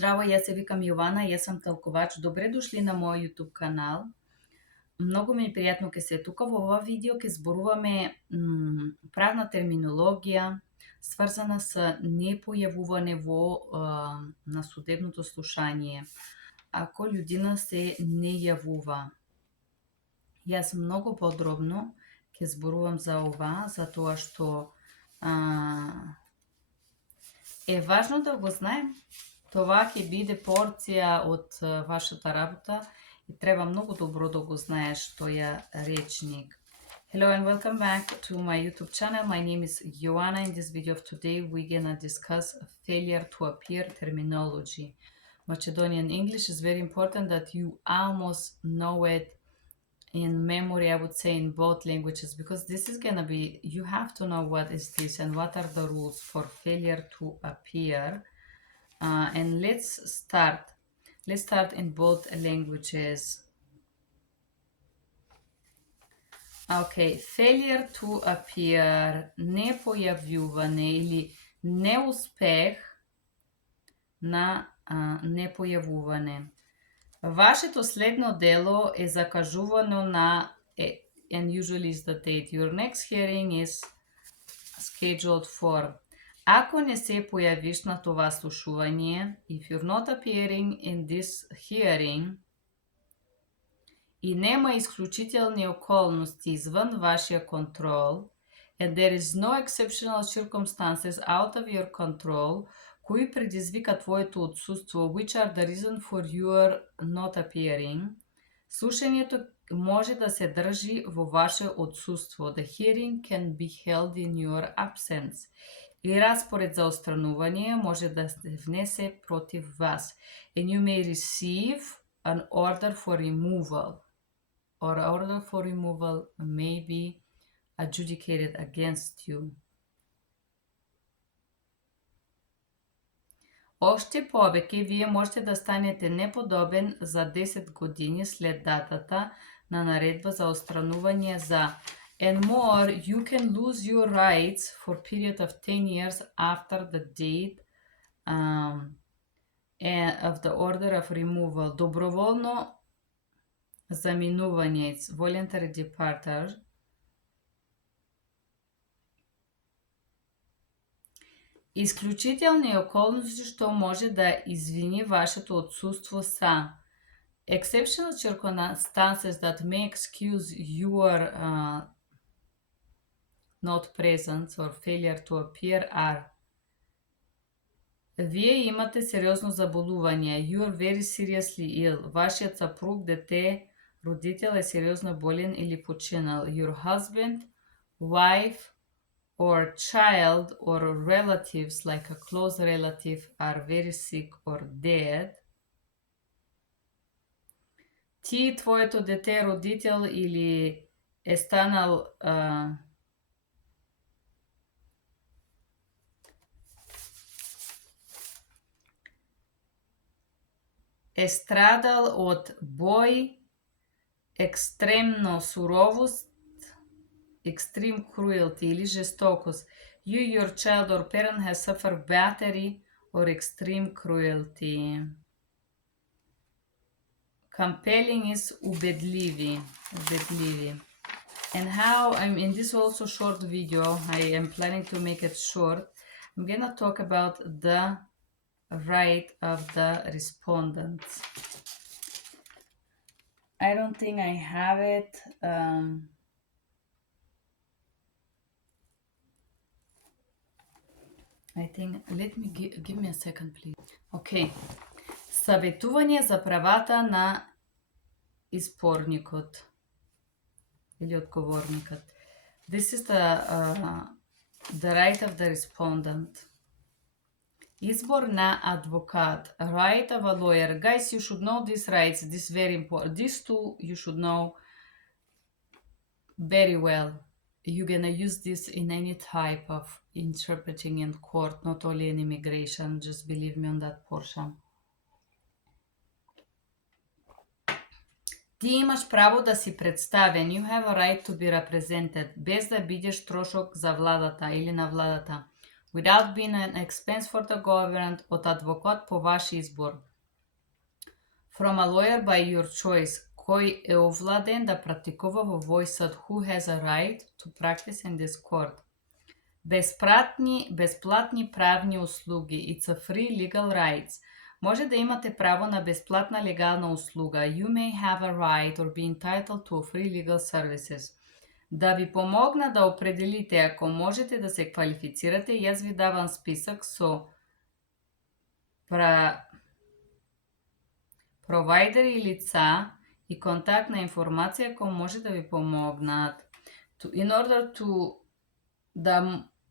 Здраво, јас се викам Јована, јас сум толковач. Добре дошли на мој YouTube канал. Многу ми е пријатно ке се тука. Во ова видео ке зборуваме правна терминологија сврзана со непојавување на судебното слушање, ако људина се не јавува. Јас многу подробно ке зборувам за ова, затоа што е важно да го знаем. Това ќе биде порција од вашата работа и треба многу добро да го знаеш тој речник. Hello and welcome back to my YouTube channel. My name is Joanna. In this video of today, we're gonna discuss failure to appear terminology. Macedonian English is very important that you almost know it in memory, I would say, in both languages, because this is gonna be, you have to know what is this and what are the rules for failure to appear. And let's start. Let's start in both languages. Okay, failure to appear, непојавјување или неуспех на непојавување. Вашето следно дело е закажувано на, and usually is the date. Your next hearing is scheduled for. Ако не се појавиш на това слушување, if you're not appearing in this hearing, и нема исклучителни околности извън вашия контрол, and there is no exceptional circumstances out of your control, кои предизвика твоето отсуство, which are the reason for your not appearing, слушањето може да се држи во ваше отсуство. The hearing can be held in your absence. И распоред за отстранување може да се внесе против вас. And you may receive an order for removal, or an order for removal may be adjudicated against you. Оште повеќе, вие можете да станете неподобен за 10 години след датата на наредба за отстранување за. And more, you can lose your rights for a period of 10 years after the date of the order of removal. Доброволно заминување, it's voluntary departure. Исклучителни околности што може да извини вашето отсуство са exceptional circumstances that may excuse your not presence or failure to appear are. Вие имате сериозно заболување, you are very seriously ill. Вашиот сапруг, дете, родител е сериозно болен или починал. Your husband, wife, or child or relatives, like a close relative, are very sick or dead. Ти, твоето дете, родител или е станал е страдал од бој, екстремно суровост, extreme cruelty или жестокост. You, your child or parent has suffered battery or extreme cruelty. Compelling is убедливи. And how, in this also short video, I am planning to make it short, I'm gonna talk about the right of the respondents. I don't think I have it. I think, give me a second, please. Okay. Саветување за правата на испорникот или одговорникот. This is the right of the respondent. Избор на адвокат. Right of a lawyer. Guys, you should know these rights. This is very important. These two you should know very well. You're gonna use this in any type of interpreting in court, not only in immigration. Just believe me on that portion. Ти имаш право да си представен. You have a right to be represented. Без да бидеш трошок за владата или на владата. without being an expense for the government, од адвокат по ваш избор. From a lawyer by your choice, кој е овладен да практикува во овој суд, who has a right to practice in this court. Бесплатни правни услуги, it's a free legal rights. Може да имате право на бесплатна легална услуга. You may have a right or be entitled to free legal services. Да ви помогна да определите ако можете да се квалифицирате, јас ви давам список со провайдери и лица и контактна информација која може да ви помогнат. In order to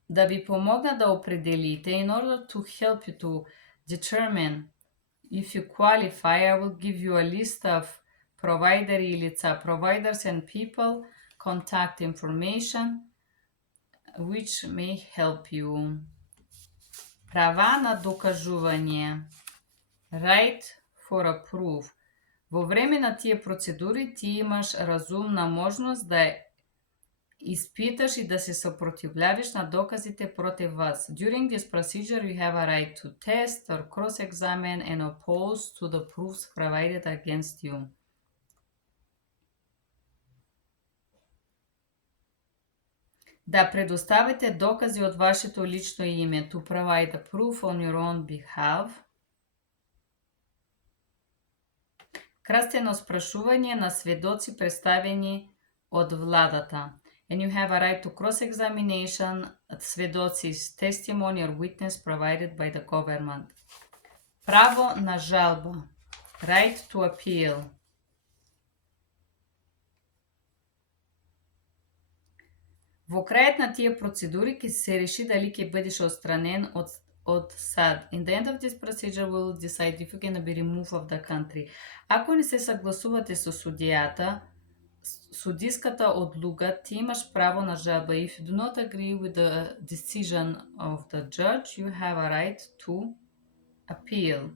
да ви помогнат да определите, in order to help you to determine if you qualify, I will give you a list of провайдери и лица, providers and people, contact information, which may help you. Права на докажување, right for a proof. Во време на тие процедури ти имаш разумна можност да испиташ и да се сопротивљавиш на доказите против вас. During this procedure, you have a right to test or cross-examine and oppose to the proofs provided against you. Да предоставите докази од вашето лично име, to provide a proof on your own behalf. Крстено спрашување на сведоци представени од владата. And you have a right to cross-examination, сведоцис testimony or witness provided by the government. Право на жалба, right to appeal. Во крајот на тие процедури ќе се реши дали ќе бидеш отстранен од САД. In the end of this procedure, we will decide if you can be removed of the country. Ако не се согласувате со судијата, судиската одлуга, ти имаш право на жалба. If you do not agree with the decision of the judge, you have a right to appeal.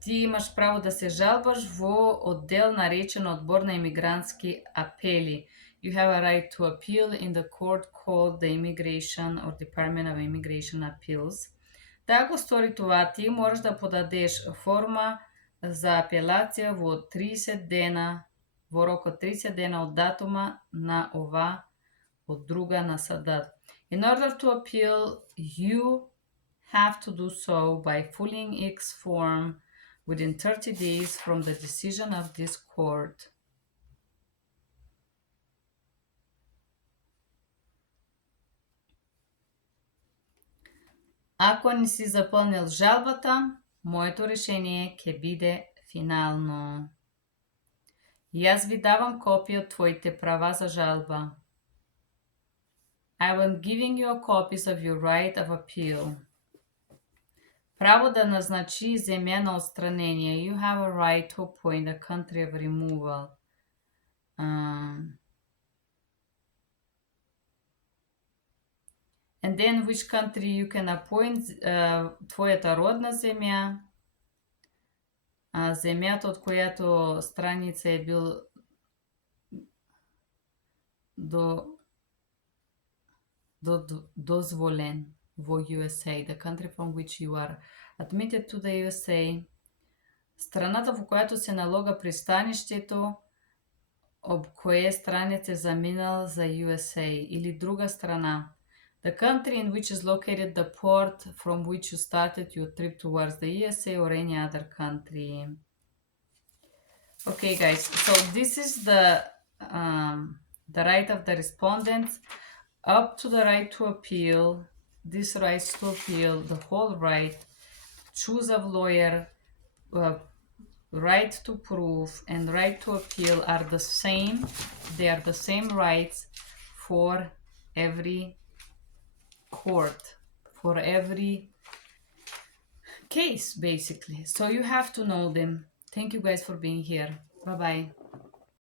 Ти имаш право да се жалбаш во оддел наречен Одбор на имигрантски апели. You have a right to appeal in the court called the Immigration or Department of Immigration Appeals. Да го стори това, ти можеш да подадеш форма за апелација во 30 дена, во рок од 30 дена од датума на ова одлуга на судот. In order to appeal, you have to do so by filling X form within 30 days from the decision of this court. Ако не си заполнил жалбата, моето решение ќе биде финално. Јас ви давам копија од твоите права за жалба. I am giving you copies of your right of appeal. Право да назначи земја на отстранение. You have a right to appoint a country of removal. And then which country you can appoint, твојата родна земја, земјата од којато страница е бил дозволен во USA, the country from which you are admitted to the USA, страната во којато се налога пристаништето, об кое странец е заминал за USA, или друга страна. The country in which is located the port from which you started your trip towards the USA or any other country. Okay, guys, so this is the right of the respondents, up to the right to appeal, this right to appeal, the whole right, choose a lawyer, right to proof, and right to appeal are the same. They are the same rights for every court, for every case, basically. So you have to know them. Thank you guys for being here. Bye-bye.